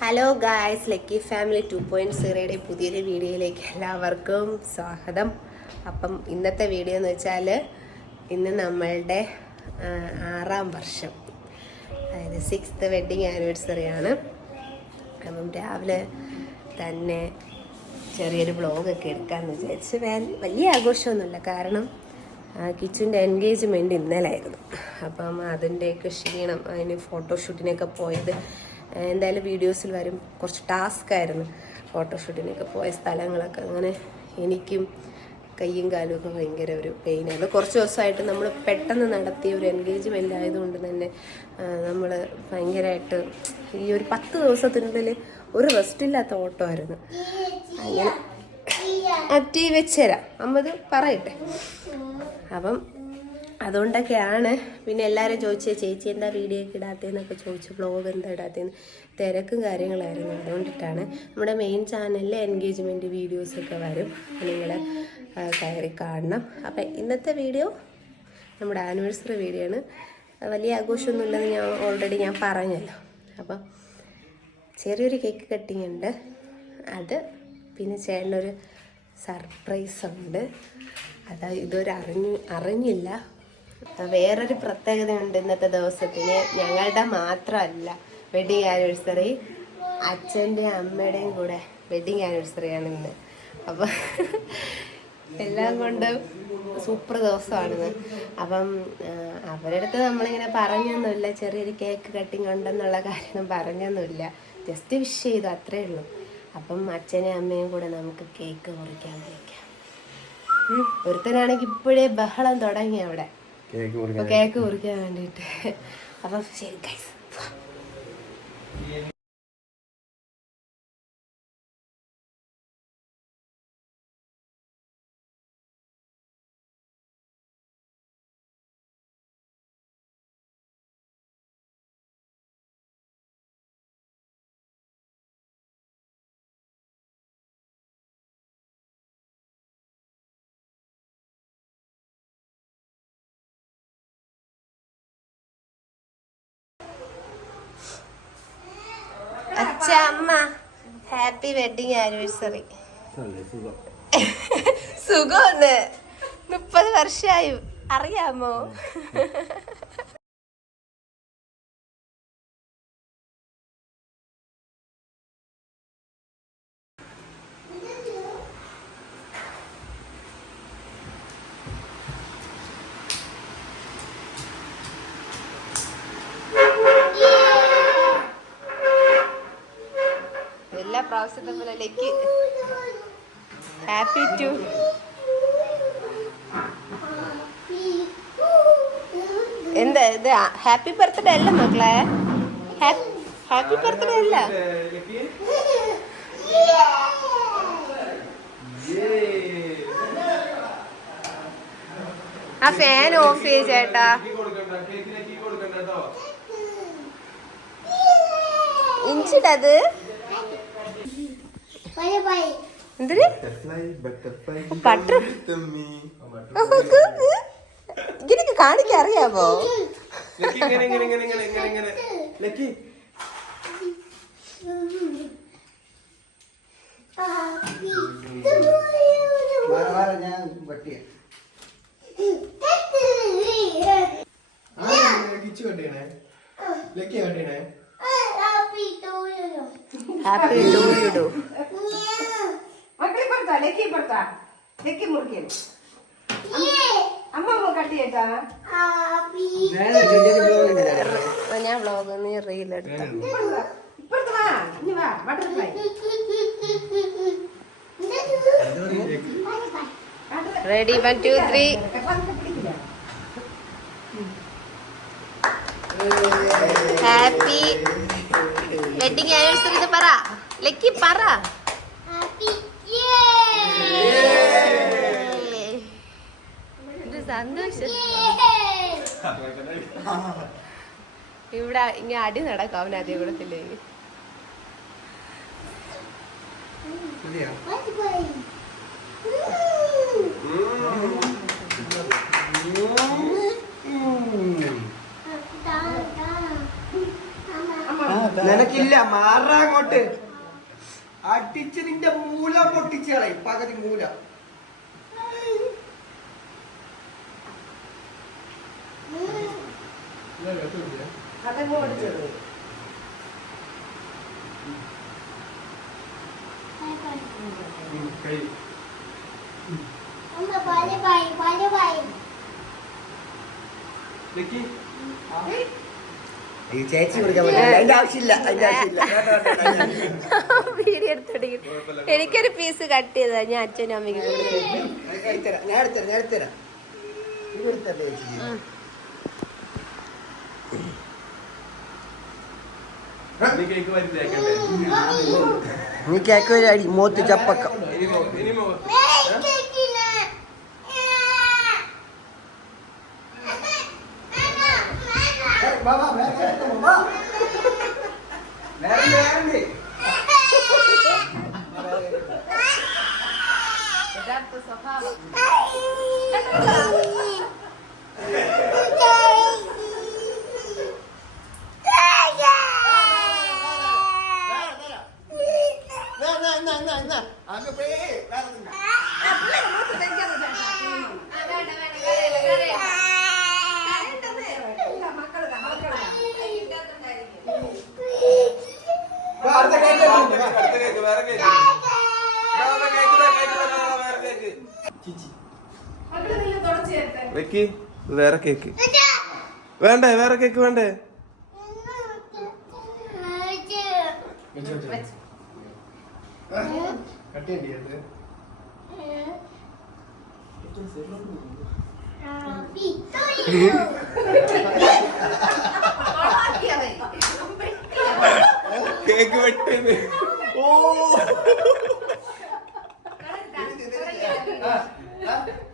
Hello guys lucky family two point സീറോയുടെ പുതിയൊരു വീഡിയോയിലേക്ക് എല്ലാവർക്കും സ്വാഗതം. അപ്പം ഇന്നത്തെ വീഡിയോ എന്ന് വെച്ചാൽ ഇന്ന് നമ്മളുടെ ആറാം വർഷം. അതായത് സിക്സ്ത് വെഡ്ഡിങ് ആനിവേഴ്സറി ആണ്. അപ്പം രാവിലെ തന്നെ ചെറിയൊരു വ്ളോഗൊക്കെ എടുക്കാമെന്ന് വിചാരിച്ച് വലിയ ആഘോഷമൊന്നുമില്ല. കാരണം കിച്ചുന്റെ എൻഗേജ്മെന്റ് ഇന്നലായിരുന്നു അപ്പം അതിന്റെയൊക്കെ ക്ഷീണം അതിന് ഫോട്ടോഷൂട്ടിനൊക്കെ പോയത് എന്തായാലും വീഡിയോസിൽ വരും. കുറച്ച് ടാസ്ക് ആയിരുന്നു. ഫോട്ടോഷൂട്ടിനൊക്കെ പോയ സ്ഥലങ്ങളൊക്കെ അങ്ങനെ എനിക്കും കയ്യും കാലും ഒക്കെ ഭയങ്കര ഒരു പെയിനായിരുന്നു കുറച്ച് ദിവസമായിട്ട് നമ്മൾ പെട്ടെന്ന് നടത്തിയ ഒരു എൻഗേജ്മെന്റ് ആയതുകൊണ്ട് തന്നെ നമ്മൾ ഭയങ്കരമായിട്ട് ഈ ഒരു പത്ത് ദിവസത്തിനുള്ളിൽ ഒരു റെസ്റ്റ് ഇല്ലാത്ത ഓട്ടമായിരുന്നു അങ്ങനെ. അറ്റി വെച്ചുതരാം അമ്മത് പറയട്ടെ. അപ്പം അതുകൊണ്ടൊക്കെയാണ് പിന്നെ എല്ലാവരും ചോദിച്ചത് ചേച്ചി എന്താ വീഡിയോ ഒക്കെ ഇടാത്തതെന്നൊക്കെ ചോദിച്ചു ബ്ലോഗ് എന്താ ഇടാത്തതെന്ന്? തിരക്കും കാര്യങ്ങളായിരുന്നു. അതുകൊണ്ടിട്ടാണ് നമ്മുടെ മെയിൻ ചാനലിൽ എൻഗേജ്മെന്റ് വീഡിയോസൊക്കെ വരും. നിങ്ങൾ കയറി കാണണം. അപ്പം ഇന്നത്തെ വീഡിയോ നമ്മുടെ ആനിവേഴ്സറി വീഡിയോ ആണ്. വലിയ ആഘോഷമൊന്നുമില്ലെന്ന് ഞാൻ ഓൾറെഡി ഞാൻ പറഞ്ഞല്ലോ. അപ്പം ചെറിയൊരു കേക്ക് കട്ടിങ് ഉണ്ട്. അത് പിന്നെ ചേട്ടനൊരു സർപ്രൈസ് ഉണ്ട്. അത് ഇതൊരു അറിഞ്ഞു അറിഞ്ഞില്ല. വേറൊരു പ്രത്യേകതയുണ്ട് ഇന്നത്തെ ദിവസത്തിന്. ഞങ്ങളുടെ മാത്രമല്ല വെഡിങ് ആനിവേഴ്സറി അച്ഛന്റെയും അമ്മയുടെയും കൂടെ വെഡിങ് ആനിവേഴ്സറിയാണ് ഇന്ന്. അപ്പം എല്ലാം കൊണ്ട് സൂപ്പർ ദിവസമാണിത് അപ്പം അവരുടെ അടുത്ത് നമ്മളിങ്ങനെ പറഞ്ഞൊന്നുമില്ല. ചെറിയൊരു കേക്ക് കട്ടിങ് ഉണ്ടെന്നുള്ള കാര്യം പറഞ്ഞൊന്നുമില്ല. ജസ്റ്റ് വിഷ് ചെയ്തു അത്രേ ഉള്ളൂ. അപ്പം അച്ഛനെയും അമ്മയും കൂടെ നമുക്ക് കേക്ക് മുറിക്കാൻ വിളിക്കാം. ഒരുത്തനാണെങ്കിൽ ഇപ്പോഴേ ബഹളം തുടങ്ങി അവിടെ. കേക്ക് മുറിക്കാൻ വേണ്ടിയിട്ട് അപ്പം ശരി ഗൈസ് അച്ഛ ഹാപ്പി വെഡിങ് ആനിവേഴ്സറി. സുഖമൊന്ന് മുപ്പത് വർഷമായി അറിയാമോ എല്ലാ പ്രാവശ്യത്തെ ഹാപ്പി ടു എന്താ ഇത്? ഹാപ്പി ബർത്ത്ഡേ അല്ല മക്കളെ. ഹാപ്പി ബർത്ത്ഡേ അല്ല. ആ ഫാൻ ഓഫ് ചെയ്യ ചേട്ടാ. ഇഞ്ചിടത് ഇതിനൊക്കെ കാണിക്കാൻ അറിയാമോ ഞാൻ വട്ടിയ. കിച്ചു കട്ടിയണേ Lucky കട്ടിയണേ happy do you do ಮಕ್ಕಳಿಗೆ ಬರ್ತಾ ಲೆಕ್ಕಿ ಬರ್ತಾ ಲೆಕ್ಕಿ ಮುರ್ಕೇನು ಅಮ್ಮ ಕಟ್ಟಿ ಆಯ್ತಾ ഞാൻ വ്ളോഗ് നീ റീൽ എടുത്ത ಇಪ್ಪತ್ತು ಬಾ ಇನ್ನು ಬಾ butterfly ready one two three happy wedding anniversary പറ ലക്കി പറ ഇവിടെ ഇങ്ങ അടി നടക്കും അവൻ അതേ കൂടത്തില്ലേ Mm. നിനക്കില്ല മാറാങ്ങോട്ട് അടിച്ച് നിന്റെ മൂല പൊട്ടിച്ചളെ പകുതി മൂല. അതങ്ങ് ഓടിച്ചത് ഈ ചേച്ചി കൊടുക്കാൻ പറ്റില്ല. അതിന്റെ ആവശ്യമില്ല അതിന്റെ. എടുത്തോടിക്കും. എനിക്കൊരു പീസ് കട്ട് ചെയ്താ ഞാൻ അച്ഛനും അമ്മയ്ക്ക് നീ കേക്ക് ഒരു അടി മോത്ത് ചപ്പക്ക. ഇനി വേറെ കേക്ക് വേറെ കേക്ക് കേക്ക് വേറെ കേക്ക് വെക്കി. വേറെ കേക്ക്. വേണ്ടേ? വേറെ കേക്ക് വേണ്ടേ? കേക്ക് വെട്ടത് ഓ.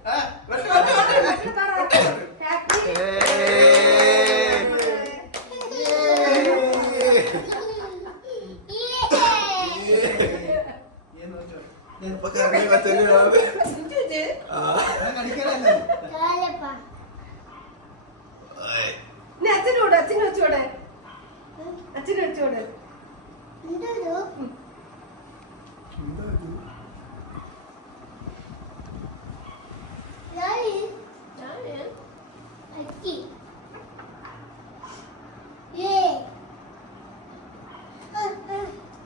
അച്ഛനോട് അച്ഛനെ വെച്ചോടെ. അച്ഛനെ വെച്ചോടെ. ദേച്ചി പറഞ്ഞ് അതിനെപ്പറ്റി പറ്റിപ്പിച്ച് തിന്നണേ മൂന്ന് ഒന്ന് ആ കേക്ക് വേണം എന്താ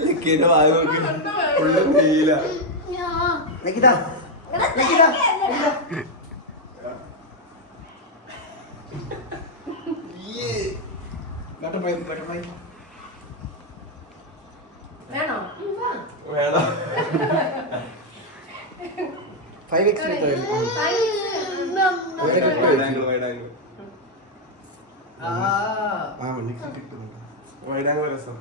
ലിക്കിന്റെ വായ നോക്കി. ഫുള്ള് നീല. വാ. വേണം? ഫൈവ് എക്സ് വൈഡാങ്കിൾ വൈഡാങ്കിൾ ആ. നെക്സ്റ്റ് കിട്ടുന്നു വൈഡാങ്കിൾ രസം.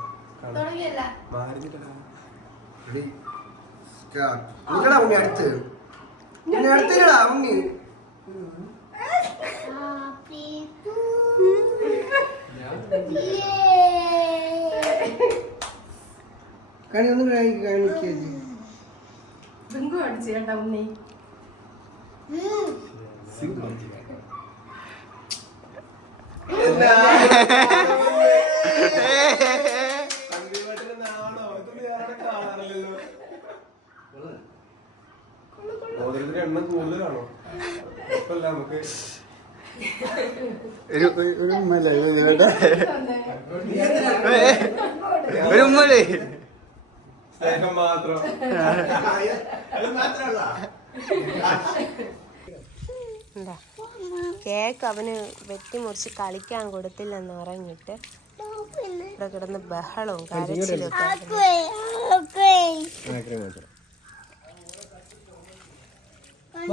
അടുത്ത്. അടുത്തില്ലടാ ഉണ്ണി. കണി ഒന്നും കാണിക്കേ ബിങ്കു അടിച്ചു കേട്ടാ ഉണ്ണി. ഉം. സന്ദീപേട്ടന്റെ നാണോ ഇത് വേറെ കാണാറില്ലല്ലോ മോതിരത്തിന്റെ എണ്ണം കൂടുതലാണോ കുഴപ്പമില്ല നമുക്ക്. ഒരു ഒരു- ഒരു ഉമ്മല്ല ഒരു ഉമ്മല്ലേ സ്നേഹം മാത്രം. കേക്ക് അവന് വെട്ടി മുറിച്ച് കളിക്കാൻ കൊടുത്തില്ലെന്ന് പറഞ്ഞിട്ട് ഇവിടെ കിടന്ന് ബഹളവും കരച്ചിലും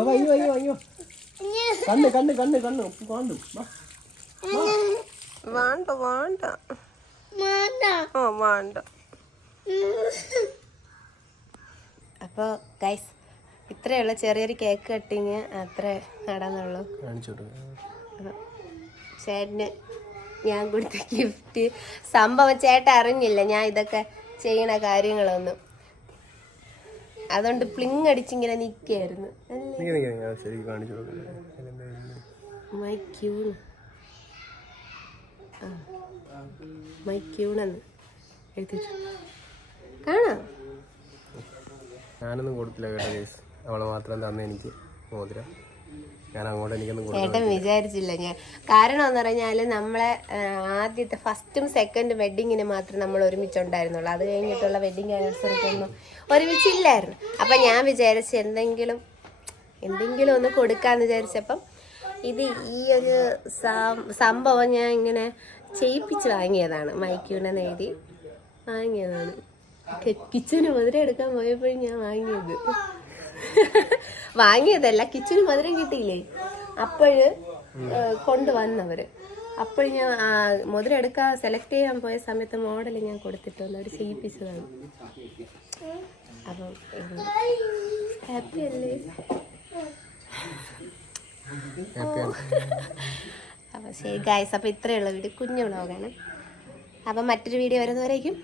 okay. അയ്യോ അയ്യോ അയ്യോ. കണ്ണ് കണ്ണ് കണ്ണ് കണ്ണ്. കണ്ടു. വേണ്ട വേണ്ട. Mana? ഓ വേണ്ട. അപ്പോൾ ഗൈസ് ഇത്രയുള്ള ചെറിയൊരു കേക്ക് കട്ടിങ് അത്ര നടന്നുള്ളൂ ചേട്ടന് ഞാൻ കൊടുത്ത ഗിഫ്റ്റ് സംഭവം ചേട്ടൻ അറിഞ്ഞില്ല ഞാൻ ഇതൊക്കെ ചെയ്യണ കാര്യങ്ങളൊന്നും. അതുകൊണ്ട് പ്ലിങ് അടിച്ചിങ്ങനെ നിൽക്കായിരുന്നു കാണാം. ഞാനൊന്നും കൊടുത്തില്ല കേട്ടോ കേസ് അവളെ മാത്രം തന്നെ എനിക്ക് മോതിരം. ഞാൻ അങ്ങോട്ട് എനിക്കൊന്നും ചേട്ടൻ വിചാരിച്ചില്ല ഞാൻ. കാരണം എന്ന് പറഞ്ഞാൽ നമ്മളെ ആദ്യത്തെ ഫസ്റ്റും സെക്കൻഡും വെഡിങ്ങിന് മാത്രം നമ്മൾ ഒരുമിച്ചുണ്ടായിരുന്നുള്ളൂ. അത് കഴിഞ്ഞിട്ടുള്ള വെഡിങ് ആനിവേഴ്സറിക്കൊന്നും ഒരുമിച്ചില്ലായിരുന്നു. അപ്പം ഞാൻ വിചാരിച്ച് എന്തെങ്കിലും എന്തെങ്കിലും ഒന്ന് കൊടുക്കാന്ന് വിചാരിച്ചപ്പം ഇത് ഈ ഒരു സംഭവം ഞാൻ ഇങ്ങനെ ചെയ്യിപ്പിച്ച് വാങ്ങിയതാണ്. മൈക്യൂണെന്ന് എഴുതി വാങ്ങിയതാണ്. കിച്ചന് മധുരം എടുക്കാൻ പോയപ്പോഴും ഞാൻ വാങ്ങിയത്. വാങ്ങിയതല്ല കിച്ചന് മധുരം കിട്ടിയില്ലേ? അപ്പോഴ് കൊണ്ടുവന്നവര്. അപ്പോഴും ഞാൻ ആ, മുതിര എടുക്കാൻ സെലക്ട് ചെയ്യാൻ പോയ സമയത്ത് മോഡൽ ഞാൻ കൊടുത്തിട്ട് വന്നു അവർ ചെയ്യിപ്പിച്ചതാണ്. അപ്പം ഹാപ്പി അല്ലേ? അപ്പം ശരി ഗായ്സ് അപ്പൊ ഇത്രയുള്ള വീഡിയോ കുഞ്ഞു വ്ളോഗാണ് അപ്പം മറ്റൊരു വീഡിയോ വരുന്നവരേക്കും.